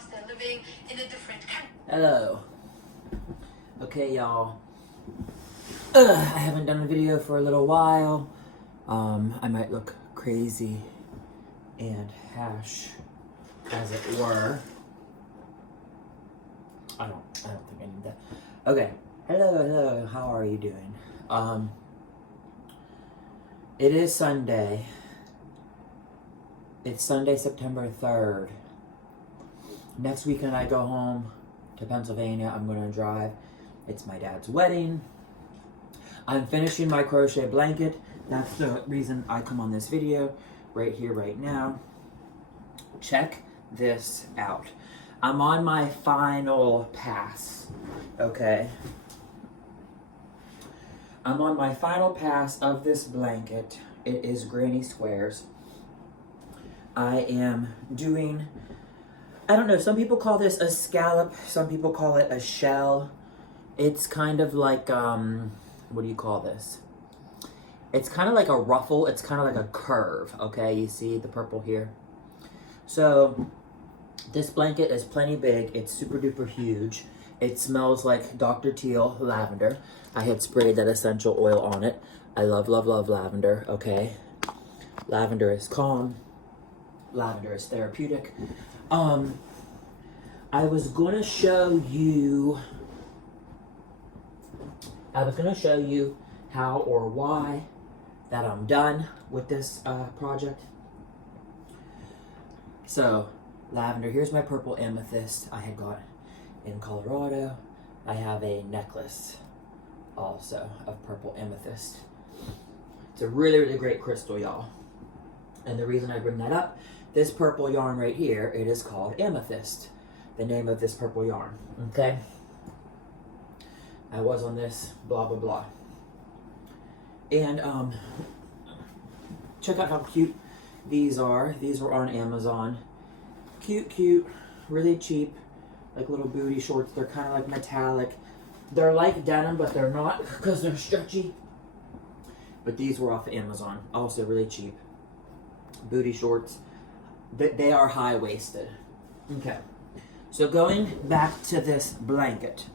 because they're living in a different country. Hello. Okay, y'all. I haven't done a video for a little while. I might look crazy and hash, as it were. I don't think I need that. Okay. Hello. How are you doing? It is Sunday. It's Sunday, September 3rd. Next weekend I go home to Pennsylvania. I'm going to drive. It's my dad's wedding. I'm finishing my crochet blanket. That's the reason I come on this video right here, right now. Check this out. I'm on my final pass, okay? I'm on my final pass of this blanket. It is granny squares. I am doing, I don't know, some people call this a scallop, some people call it a shell. It's kind of like, what do you call this? It's kind of like a ruffle, it's kind of like a curve, okay? You see the purple here? So, this blanket is plenty big, it's super duper huge. It smells like Dr. Teal lavender. I had sprayed that essential oil on it. I love lavender, okay? Lavender is calm. Lavender is therapeutic. I was gonna show you how or why that I'm done with this project. So, lavender, here's my purple amethyst I had got in Colorado. I have a necklace also of purple amethyst. It's a really great crystal, y'all. And the reason I bring that up, this purple yarn right here, it is called amethyst. The name of this purple yarn, okay? I was on this, blah, blah, blah. And check out how cute these are. These were on Amazon. Cute, really cheap. Like little booty shorts. They're kind of like metallic. They're like denim, but they're not because they're stretchy. But these were off of Amazon. Also really cheap. Booty shorts. They are high-waisted. Okay. So going back to this blanket.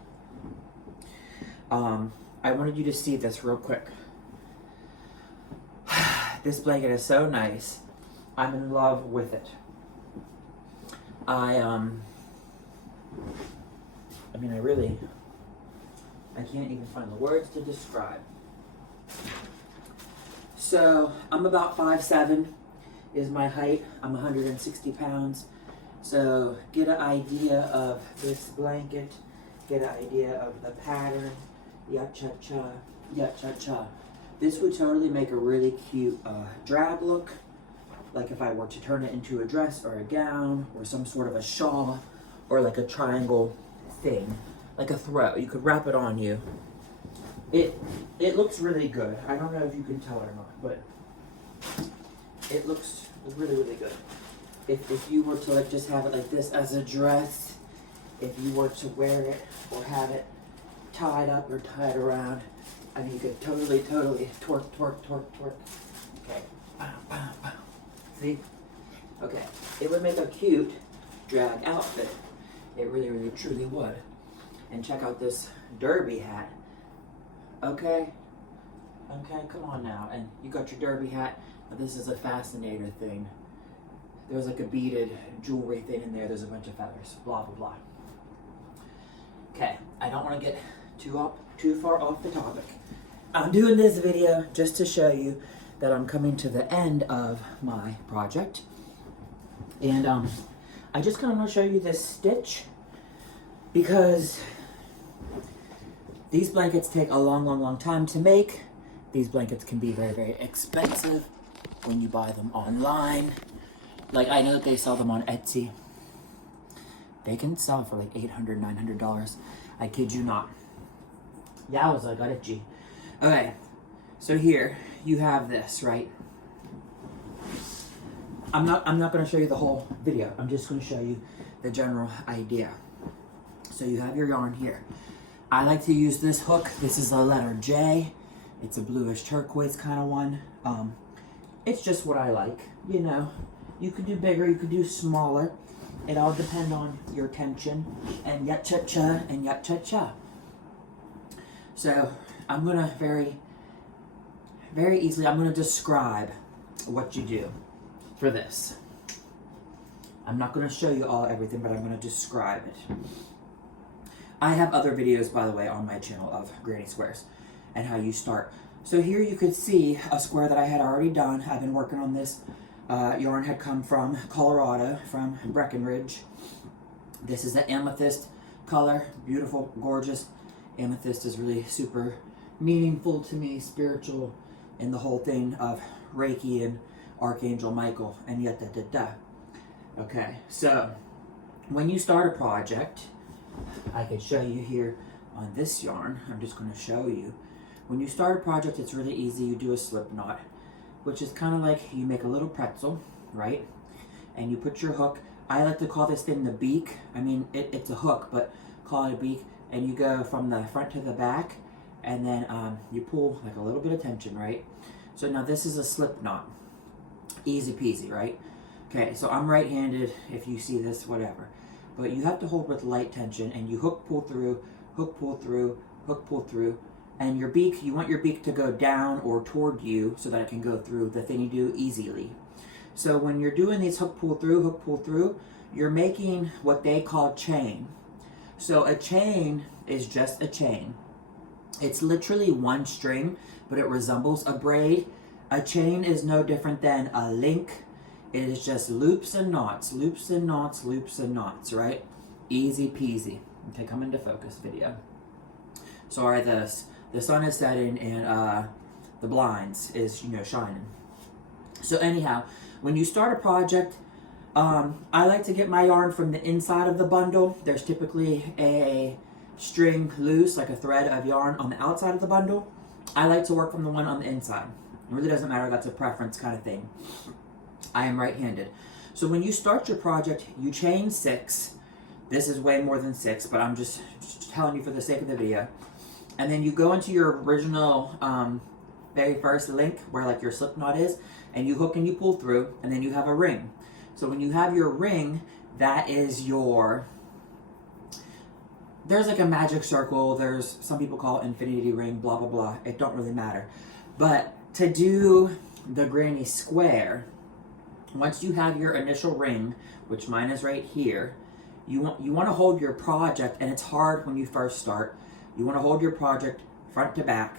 I wanted you to see this real quick. This blanket is so nice. I'm in love with it. I can't even find the words to describe. So, I'm about 5'7" is my height. I'm 160 pounds. So, get an idea of this blanket. Get an idea of the pattern. Ya-cha-cha. This would totally make a really cute drab look. Like if I were to turn it into a dress or a gown or some sort of a shawl or like a triangle thing, like a throw. You could wrap it on you. It looks really good. I don't know if you can tell it or not, but it looks really good. If you were to like just have it like this as a dress, if you were to wear it or have it tied up or tied around, I mean you could totally twerk. Okay. Pow. See? Okay. It would make a cute drag outfit. It really truly would. And check out this derby hat. Okay, come on now. And you got your derby hat, but this is a fascinator thing. There's like a beaded jewelry thing in there. There's a bunch of feathers. Blah, blah, blah. Okay, I don't want to get too far off the topic. I'm doing this video just to show you that I'm coming to the end of my project. And I just kind of want to show you this stitch because these blankets take a long time to make. These blankets can be very expensive when you buy them online. Like I know that they sell them on Etsy. They can sell for like $800, $900. I kid you not. Yowza, got itchy. Okay, so here you have this, right? I'm not going to show you the whole video. I'm just going to show you the general idea. So you have your yarn here. I like to use this hook. This is a letter J. It's a bluish turquoise kind of one. It's just what I like. You know, you could do bigger, you could do smaller. It all depends on your tension and ya-cha-cha and ya-cha-cha. So I'm gonna very easily, I'm gonna describe what you do for this. I'm not gonna show you everything, but I'm gonna describe it. I have other videos, by the way, on my channel of granny squares and how you start. So here you could see a square that I had already done. I've been working on this. Yarn had come from Colorado, from Breckenridge. This is the amethyst color, beautiful, gorgeous. Amethyst is really super meaningful to me, spiritual, in the whole thing of Reiki and Archangel Michael and yet da da da. Okay, so when you start a project, I could show you here on this yarn. I'm just going to show you. When you start a project, it's really easy. You do a slip knot, which is kind of like you make a little pretzel, right? And you put your hook. I like to call this thing the beak. I mean, it's a hook, but call it a beak. And you go from the front to the back, and then you pull like a little bit of tension, right? So now this is a slip knot. Easy peasy, right? Okay, so I'm right-handed, if you see this, whatever. But you have to hold with light tension, and you hook, pull through, hook, pull through, hook, pull through. And your beak, you want your beak to go down or toward you so that it can go through the thing you do easily. So when you're doing these hook, pull through, you're making what they call chain. So a chain is just a chain. It's literally one string, but it resembles a braid. A chain is no different than a link. It is just loops and knots, loops and knots, loops and knots, right? Easy peasy. Okay, come into focus, video. Sorry, the sun is setting and the blinds is, shining. So anyhow, when you start a project, I like to get my yarn from the inside of the bundle. There's typically a string loose, like a thread of yarn on the outside of the bundle. I like to work from the one on the inside. It really doesn't matter, that's a preference kind of thing. I am right-handed. So when you start your project, you chain 6. This is way more than 6, but I'm just telling you for the sake of the video. And then you go into your original very first link where like your slip knot is, and you hook and you pull through, and then you have a ring. So when you have your ring, that is your, there's like a magic circle, there's, some people call it infinity ring, blah, blah, blah. It don't really matter. But to do the granny square, once you have your initial ring, which mine is right here, you want to hold your project, and it's hard when you first start. You want to hold your project front to back.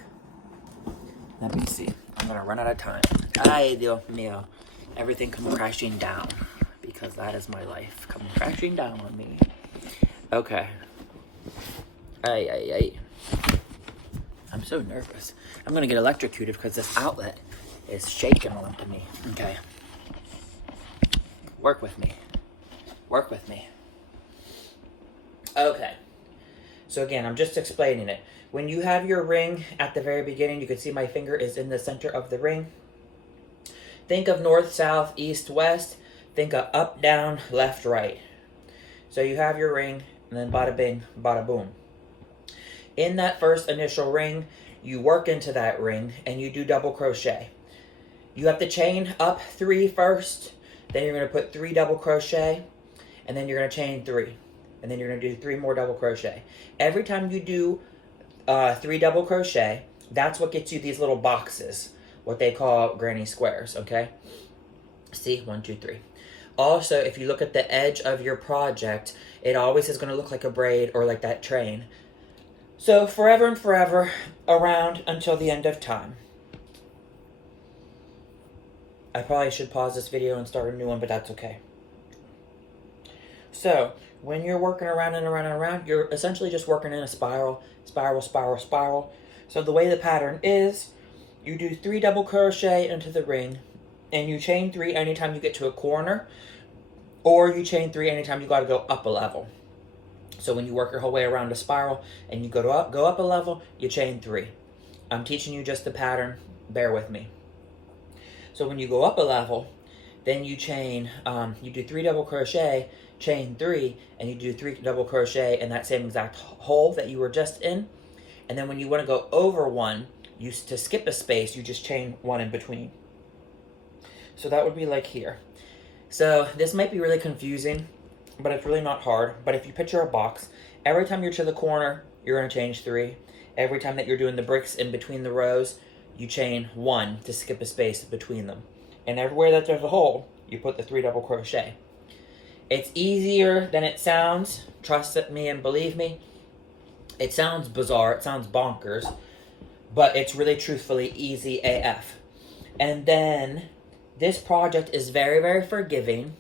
Let me see. I'm going to run out of time. Ay, Dios mío. Everything come crashing down, because that is my life. Come crashing down on me. Okay. Ay, ay, ay. I'm so nervous. I'm going to get electrocuted because this outlet is shaking onto me. Okay. Work with me. Work with me. Okay. So again, I'm just explaining it. When you have your ring at the very beginning, you can see my finger is in the center of the ring. Think of north, south, east, west. Think of up, down, left, right. So you have your ring, and then bada bing, bada boom. In that first initial ring, you work into that ring, and you do double crochet. You have to chain up 3 first, then you're going to put 3 double crochet, and then you're going to chain 3. And then you're going to do 3 more double crochet. Every time you do 3 double crochet, that's what gets you these little boxes, what they call granny squares, okay? See, 1, 2, 3. Also, if you look at the edge of your project, it always is going to look like a braid or like that train. So forever and forever, around until the end of time. I probably should pause this video and start a new one, but that's okay. So, when you're working around and around and around, you're essentially just working in a spiral, spiral, spiral, spiral. So the way the pattern is, you do 3 double crochet into the ring, and you chain 3 anytime you get to a corner, or you chain 3 anytime you got to go up a level. So when you work your whole way around a spiral, and you go up a level, you chain 3. I'm teaching you just the pattern, bear with me. So when you go up a level, then you chain, you do 3 double crochet, chain 3, and you do 3 double crochet in that same exact hole that you were just in. And then when you want to go over one, to skip a space, you just chain 1 in between. So that would be like here. So this might be really confusing, but it's really not hard. But if you picture a box, every time you're to the corner, you're going to chain 3. Every time that you're doing the bricks in between the rows, you chain 1 to skip a space between them. And everywhere that there's a hole, you put the 3 double crochet. It's easier than it sounds. Trust me and believe me. It sounds bizarre. It sounds bonkers. But it's really truthfully easy AF. And then this project is very, very forgiving.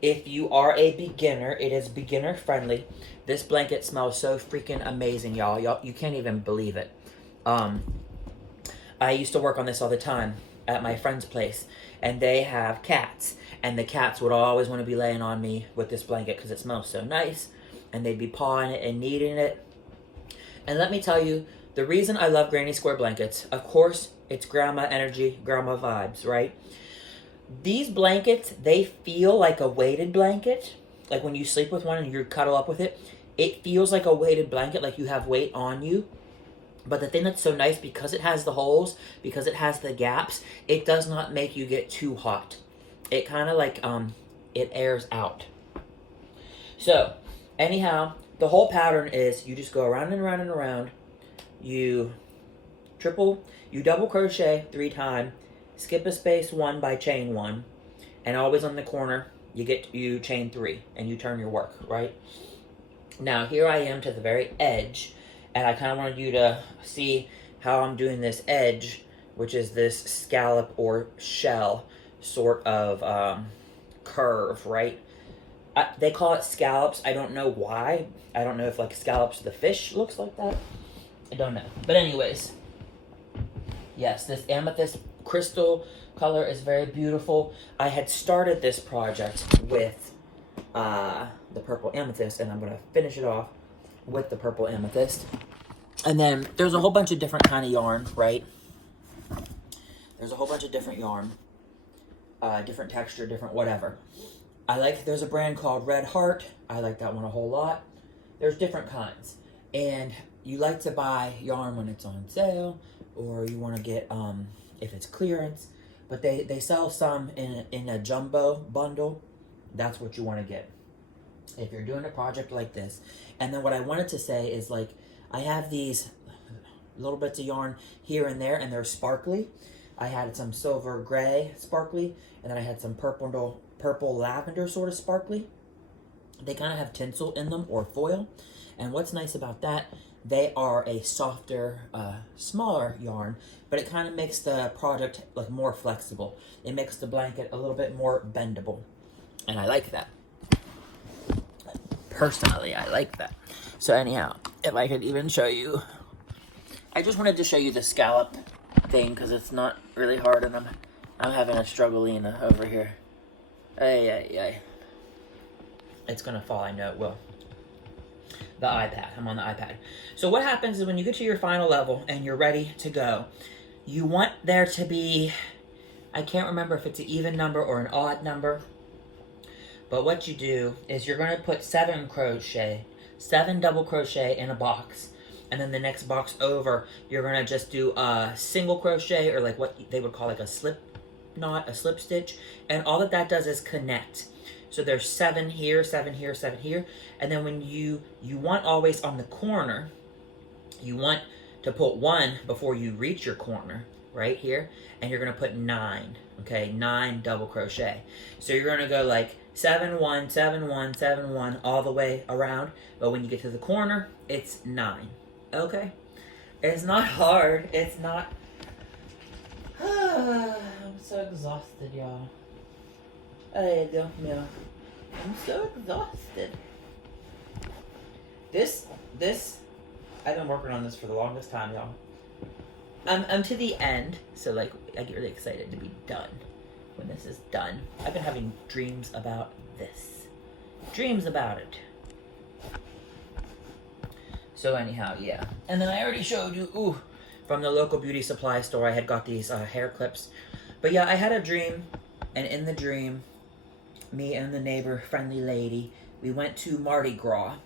If you are a beginner, it is beginner friendly. This blanket smells so freaking amazing, y'all. You can't even believe it. I used to work on this all the time at my friend's place. And they have cats. And the cats would always want to be laying on me with this blanket because it smells so nice. And they'd be pawing it and kneading it. And let me tell you, the reason I love granny square blankets, of course, it's grandma energy, grandma vibes, right? These blankets, they feel like a weighted blanket. Like when you sleep with one and you cuddle up with it, it feels like a weighted blanket, like you have weight on you. But the thing that's so nice, because it has the holes, because it has the gaps, it does not make you get too hot. It kind of like, it airs out. So, anyhow, the whole pattern is you just go around and around and around. You double crochet 3 times, skip a space 1 by chain 1, and always on the corner, you chain 3, and you turn your work, right? Now, here I am to the very edge, and I kind of wanted you to see how I'm doing this edge, which is this scallop or shell sort of curve, right? They call it scallops. I don't know why. I don't know if like scallops the fish looks like that. I don't know. But anyways, yes, this amethyst crystal color is very beautiful. I had started this project with the purple amethyst, and I'm going to finish it off with the purple amethyst. And then there's a whole bunch of different kind of yarn, right? There's a whole bunch of different yarn, different texture, different whatever. There's a brand called Red Heart. I like that one a whole lot. There's different kinds. And you like to buy yarn when it's on sale, or you want to get, if it's clearance. But they sell some in a jumbo bundle. That's what you want to get if you're doing a project like this. And then what I wanted to say is, like, I have these little bits of yarn here and there, and they're sparkly. I had some silver gray sparkly, and then I had some purple lavender sort of sparkly. They kind of have tinsel in them, or foil. And what's nice about that, they are a softer, smaller yarn, but it kind of makes the project like more flexible. It makes the blanket a little bit more bendable. And I like that. Personally, I like that. So anyhow, if I could even show you, I just wanted to show you the scallop thing because it's not really hard, and I'm having a struggle-ina over here. Ay. It's gonna fall, I know it will. The iPad, I'm on the iPad. So what happens is when you get to your final level and you're ready to go, you want there to be, I can't remember if it's an even number or an odd number, but what you do is you're gonna put 7 double crochet in a box, and then the next box over, you're gonna just do a single crochet, or like what they would call like a slip knot, a slip stitch, and all that does is connect. So there's 7 here, 7 here, 7 here, and then when you want always on the corner, you want to put 1 before you reach your corner, right here, and you're gonna put 9, okay, 9 double crochet. So you're gonna go like 7 1 7 1 7 1 all the way around, but when you get to the corner, it's 9. Okay, it's not hard. It's not. I'm so exhausted, y'all. I don't know. I'm so exhausted. This, I've been working on this for the longest time, y'all. I'm to the end, so like I get really excited to be done when this is done. I've been having dreams about this. Dreams about it. So anyhow, yeah. And then I already showed you, from the local beauty supply store, I had got these hair clips. But yeah, I had a dream, and in the dream, me and the neighbor, friendly lady, we went to Mardi Gras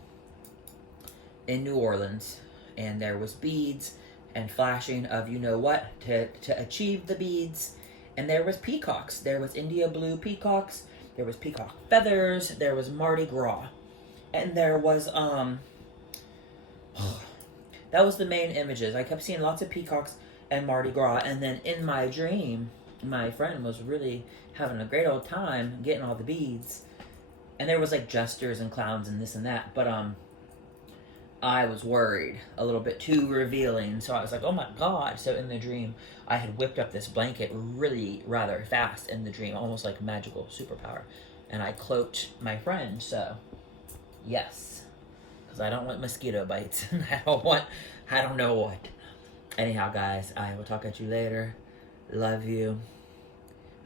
in New Orleans, and there was beads and flashing of you know what to achieve the beads, and there was peacocks. There was India blue peacocks, There was peacock feathers. There was Mardi Gras. And there was, that was the main images. I kept seeing lots of peacocks and Mardi Gras. And then in my dream, my friend was really having a great old time getting all the beads. And there was like jesters and clowns and this and that. But, I was worried, a little bit too revealing, so I was like, oh my god. So in the dream, I had whipped up this blanket really rather fast in the dream, almost like magical superpower, and I cloaked my friend, so yes, because I don't want mosquito bites, and I don't know what. Anyhow, guys, I will talk at you later. Love you.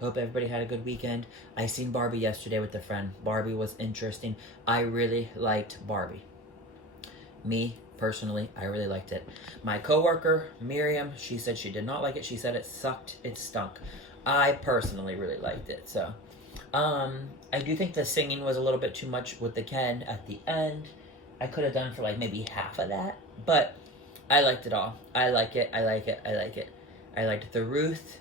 Hope everybody had a good weekend. I seen Barbie yesterday with a friend. Barbie was interesting. I really liked Barbie. Me, personally, I really liked it. My coworker, Miriam, she said she did not like it. She said it sucked, it stunk. I personally really liked it. So, I do think the singing was a little bit too much with the Ken at the end. I could have done for like maybe half of that, but I liked it all. I like it, I like it, I like it. I liked the Ruth,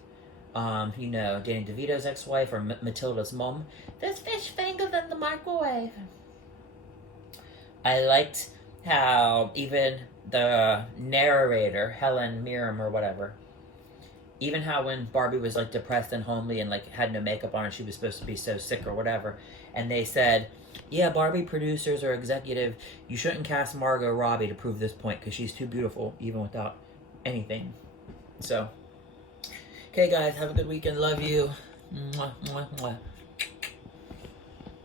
you know, Danny DeVito's ex-wife, or Matilda's mom. There's fish fingers in the microwave. I liked how even the narrator, Helen Mirren or whatever, even how when Barbie was like depressed and homely and like had no makeup on and she was supposed to be so sick or whatever, and they said, yeah, Barbie producers or executive, you shouldn't cast Margot Robbie to prove this point because she's too beautiful even without anything. So, okay guys, have a good weekend. Love you. Mwah, mwah, mwah.